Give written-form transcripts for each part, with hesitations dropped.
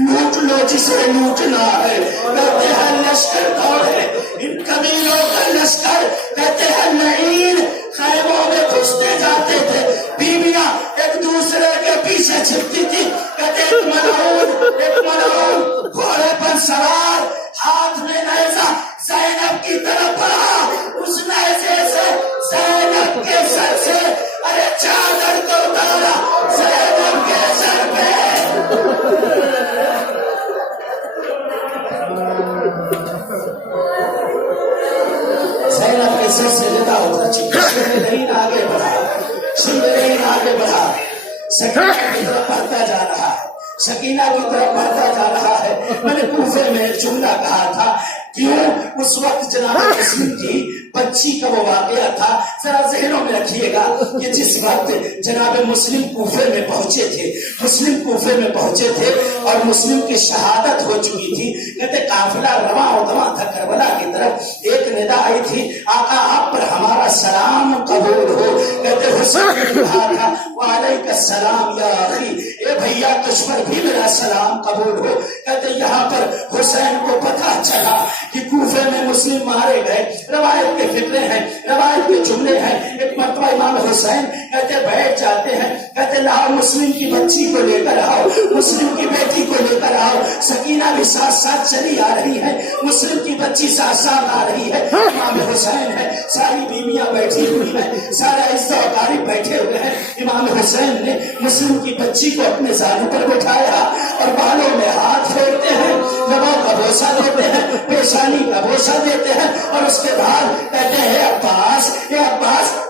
लूट लो जिसे लूटना है। कहते हैं लश्कर दौड़े इन कबीलों का लश्कर, कहते हैं लईन खैमों में घुसते जाते थे, बीवियां एक दूसरे के पीछे छिपती थी। कहते एक मलऊन घोड़े पर सवार, हाथ में नेज़ा ज़ैनब की तरफ बढ़ा, उस नेज़े से ज़ैनब के सर से अरे चादर को उतारा ज़ैनब के सर पे। ज़ैनब के सर से लगा होता शिमरलीन आगे बढ़ा, शिमरलीन आगे बढ़ा, सकीना की तरफ बढ़ता जा रहा है, सकीना की तरफ बढ़ता जा रहा है। मैंने कूफे में एक जुमला कहा था, क्यों उस वक्त जनाब मुस्लिम की बच्ची का वो वाकया था, जरा ज़हनों में रखिएगा कि जिस वक्त जनाब मुस्लिम कूफे में पहुंचे थे, मुस्लिम कूफे में पहुंचे थे और मुस्लिम की शहादत हो चुकी थी। कहते काफिला रवा दवा था करबला की तरफ, एक निदा आई थी, आका आप पर हमारा सलाम कबूल हो। कहते हुसैन ने कहा था वालेकुम सलाम या अखी, ए भैया तुझ पर भी मेरा सलाम कबूल हो। कहते यहाँ पर हुसैन को पता चला कि कूफे में मुस्लिम मारे गए, रवायत के फिक्रे हैं, रवायत के जुमले हैं। एक मरतबा इमाम हुसैन कहते बैठ जाते हैं, कहते लाओ मुस्लिम की बच्ची को लेकर आओ, मुस्लिम की बेटी को लेकर आओ। सकीना भी साथ साथ चली आ रही है, मुस्लिम की बच्ची साथ साथ आ रही है। इमाम हुसैन है, सारी बीवियां बैठी हुई है, सारा इस्तेकारी बैठे हुए हैं। इमाम हुसैन ने मुस्लिम की बच्ची को अपने सालों पर बैठाया और बालों में हाथ फेरते हैं, लबों का बोसा देते हैं, पेशानी का बोसा देते हैं और उसके बाद कहते हैं अब्बास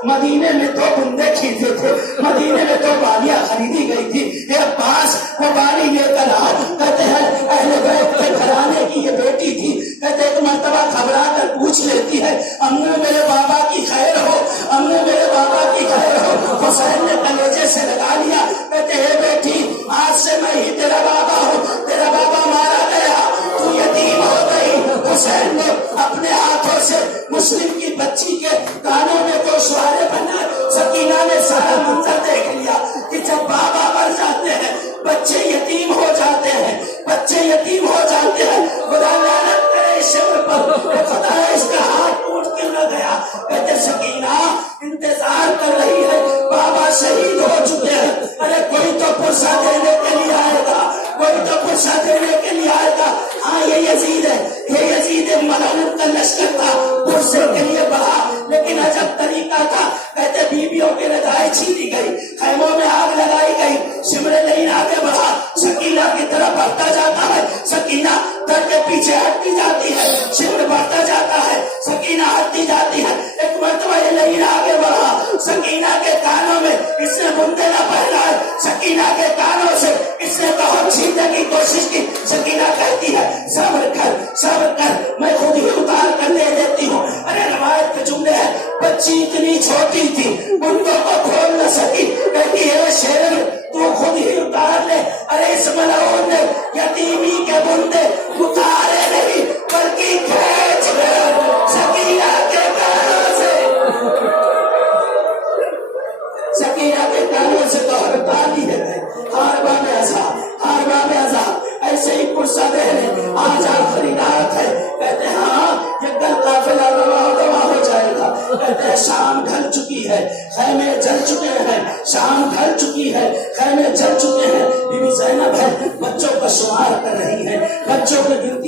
मदीने में 2 बुंदे खरीदे थे, मदीने में 2 बालियां खरीदी गई थी, ये अब्बास वो बाली लेकर आओ। कहते हैं अहले बैत के घराने की ये बेटी थी। कहते एक मर्तबा घबरा कर पूछ लेती है, अम्मू मेरे बाबा की खैर हो, अम्मू मेरे बाबा की खैर हो। हुसैन ने कलेजे से लगा लिया, कहते हे बेटी आज से मैं ही तेरा बाबा हूँ, तेरा बाबा मारा गया, तू यतीम हो गई। हुसैन ने अपने हाथों से मुस्लिम की बच्ची के कानों में 2 शुआरे बनाए। सकीना ने सारा मंजर देख लिया कि जब बाबा मर जाते हैं बच्चे यतीम हो जाते हैं, बच्चे यतीम हो जाते हैं। खुदा लानत करे इस शिमर पर, खुदा इसका हाथ टूट क्यों न गया। कहते सकीना इंतजार कर रही है, बाबा शहीद हो चुके हैं, अरे कोई तो पुरसा देने के लिए आएगा, कोई तो पुरसा देने के लिए आएगा। हाँ ये यजीद है, ये यजीद मलऊन का लश्कर था, पुरसे के लिए बढ़ा, लेकिन अजब तरीका था। कहते बीवियों की रजाई छीनी गई, खैमों में आग लगाई गई, शिमरलीन आगे बढ़ा, सकीना की तरफ बढ़ता जाता है, सकीना दर के पीछे हटती जाती है, शिमर बढ़ता जाता है, सकीना हटती जाती है। एक मरतबा ये लईन आगे बढ़ा, सकीना के कानों में इसने बुंदे न पहनाए, सकीना के कानों से इसने बहुत छीनने की कोशिश की। सकीना कहती है सब्र कर, मैं खुद ही उतार कर ले देती हूँ। अरे रवायत के जुमले हैं, बच्ची इतनी छोटी थी बुंदों को खोल न सकी, कहती है शेर तू खुद ही उतार ले। अरे इस मलऊन ने यतीमी के बुंदे उतारे नहीं बल्कि खींच ले सकीना के कानों से, सकीना के कानों से तो हटा दी है। हारबा में आजाद ऐसे ही पुरसा देने आज आखिरी रात है। कहते हाँ ये कल काफिला रवा हो जाएगा। कहते हैं शाम ढल चुकी है, खैमे जल चुके हैं, शाम ढल चुकी है, खैमे जल चुके हैं। बीबी ज़ैनब है बच्चों का शुमार कर रही है, बच्चों के गिनती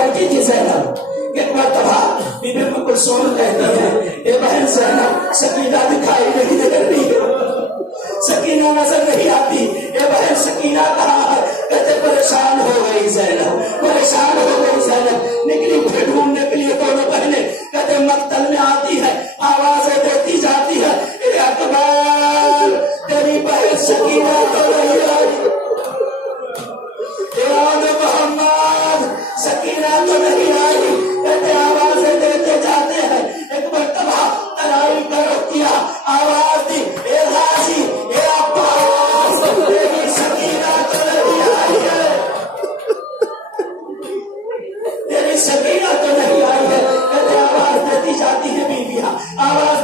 بیٹھی تھی زینب، ایک مرتبہ بی بی ام کلثوم کہتی ہے اے بہن زینب سکینہ دکھائی نہیں دے رہی ہے، سکینہ نظر نہیں آتی، اے بہن سکینہ کہاں ہے؟ کہتے پریشان ہو گئی زینب، پریشان ہو گئی زینب، نکلی پھر ڈھونڈنے کے لیے دونوں بہنیں، کہتے مقتل میں آتی ہے، آوازیں دیتی جاتی ہے اے اکبر تیری بہن سکینہ تو نہیں آئی، اے آل محمد سکینہ تو نہیں آئی، کہتے آوازیں دیتے جاتے ہیں، ایک مرتبہ ترائی کرو کیا، آواز دی اے غازی اے عباس تیری سکینہ تو نہیں آئی ہے، تیری سکینہ تو نہیں آئی ہے، کہتے آواز دیتی جاتی ہے بیویاں، آواز